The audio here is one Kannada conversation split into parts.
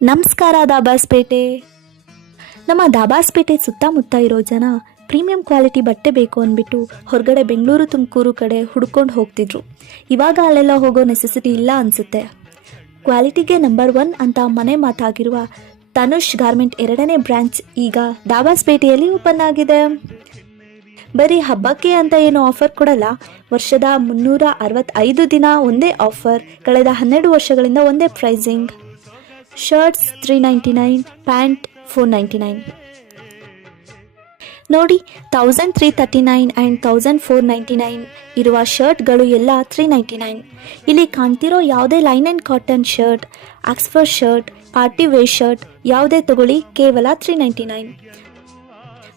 ನಮಸ್ಕಾರ ದಾಬಾಸ್ಪೇಟೆ. ನಮ್ಮ ದಾಬಾಸ್ಪೇಟೆ ಸುತ್ತಮುತ್ತ ಇರೋ ಜನ ಪ್ರೀಮಿಯಂ ಕ್ವಾಲಿಟಿ ಬಟ್ಟೆ ಬೇಕು ಅಂದ್ಬಿಟ್ಟು ಹೊರಗಡೆ ಬೆಂಗಳೂರು ತುಮಕೂರು ಕಡೆ ಹುಡ್ಕೊಂಡು ಹೋಗ್ತಿದ್ರು. ಇವಾಗ ಅಲ್ಲೆಲ್ಲ ಹೋಗೋ ನೆಸೆಸಿಟಿ ಇಲ್ಲ ಅನಿಸುತ್ತೆ. ಕ್ವಾಲಿಟಿಗೆ ನಂಬರ್ 1 ಅಂತ ಮನೆ ಮಾತಾಗಿರುವ ತನುಷ್ ಗಾರ್ಮೆಂಟ್ 2ನೇ ಬ್ರಾಂಚ್ ಈಗ ದಾಬಾಸ್ಪೇಟೆಯಲ್ಲಿ ಓಪನ್ ಆಗಿದೆ. ಬರೀ ಹಬ್ಬಕ್ಕೆ ಅಂತ ಏನು ಆಫರ್ ಕೊಡಲ್ಲ. ವರ್ಷದ 365 ದಿನ ಒಂದೇ ಆಫರ್. ಕಳೆದ 12 ವರ್ಷಗಳಿಂದ ಒಂದೇ ಪ್ರೈಸಿಂಗ್. Shirts 399, pant 499. ನೋಡಿ, 1339 ಆ್ಯಂಡ್ 1499 ಇರುವ ಶರ್ಟ್ಗಳು ಎಲ್ಲ 399. ಇಲ್ಲಿ ಕಾಣ್ತಿರೋ ಯಾವುದೇ linen and cotton shirt, Oxford shirt, party wear shirt ಯಾವುದೇ ತಗೊಳ್ಳಿ ಕೇವಲ 399.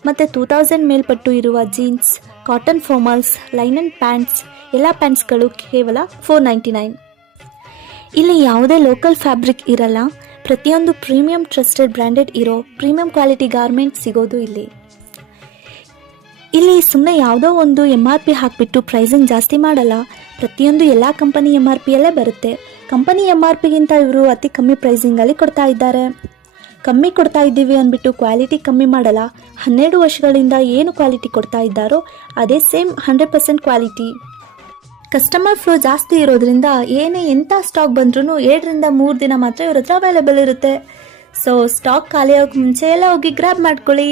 ಮತ್ತು 2000 ಮೇಲ್ಪಟ್ಟು ಇರುವ jeans, cotton formals, linen and pants ಎಲ್ಲ ಪ್ಯಾಂಟ್ಸ್ಗಳು ಕೇವಲ 499. ಇಲ್ಲಿ ಯಾವುದೇ ಲೋಕಲ್ ಫ್ಯಾಬ್ರಿಕ್ ಇರಲ್ಲ. ಪ್ರತಿಯೊಂದು ಪ್ರೀಮಿಯಂ ಟ್ರಸ್ಟೆಡ್ ಬ್ರ್ಯಾಂಡೆಡ್ ಇರೋ ಪ್ರೀಮಿಯಂ ಕ್ವಾಲಿಟಿ ಗಾರ್ಮೆಂಟ್ ಸಿಗೋದು ಇಲ್ಲಿ. ಇಲ್ಲಿ ಸುಮ್ಮನೆ ಯಾವುದೋ ಒಂದು MRP ಹಾಕಿಬಿಟ್ಟು ಪ್ರೈಸಿಂಗ್ ಜಾಸ್ತಿ ಮಾಡಲ್ಲ. ಪ್ರತಿಯೊಂದು ಎಲ್ಲ ಕಂಪನಿ MRPಯಲ್ಲೇ ಬರುತ್ತೆ. ಕಂಪನಿ MRPಗಿಂತ ಇವರು ಅತಿ ಕಮ್ಮಿ ಪ್ರೈಸಿಂಗಲ್ಲಿ ಕೊಡ್ತಾ ಇದ್ದಾರೆ. ಕಮ್ಮಿ ಕೊಡ್ತಾ ಇದ್ದೀವಿ ಅಂದ್ಬಿಟ್ಟು ಕ್ವಾಲಿಟಿ ಕಮ್ಮಿ ಮಾಡಲ್ಲ. 12 ವರ್ಷಗಳಿಂದ ಏನು ಕ್ವಾಲಿಟಿ ಕೊಡ್ತಾ ಇದ್ದಾರೋ ಅದೇ ಸೇಮ್ 100% ಕ್ವಾಲಿಟಿ. ಕಸ್ಟಮರ್ ಫ್ಲೋ ಜಾಸ್ತಿ ಇರೋದ್ರಿಂದ ಎಂಥ ಸ್ಟಾಕ್ ಬಂದ್ರೂ 2 ರಿಂದ 3 ದಿನ ಮಾತ್ರ ಇವ್ರ ಹತ್ರ ಅವೈಲೇಬಲ್ ಇರುತ್ತೆ. ಸೊ ಸ್ಟಾಕ್ ಖಾಲಿ ಆಗೋಕ್ಕೆ ಮುಂಚೆ ಎಲ್ಲ ಹೋಗಿ ಗ್ರ್ಯಾಬ್ ಮಾಡ್ಕೊಳ್ಳಿ.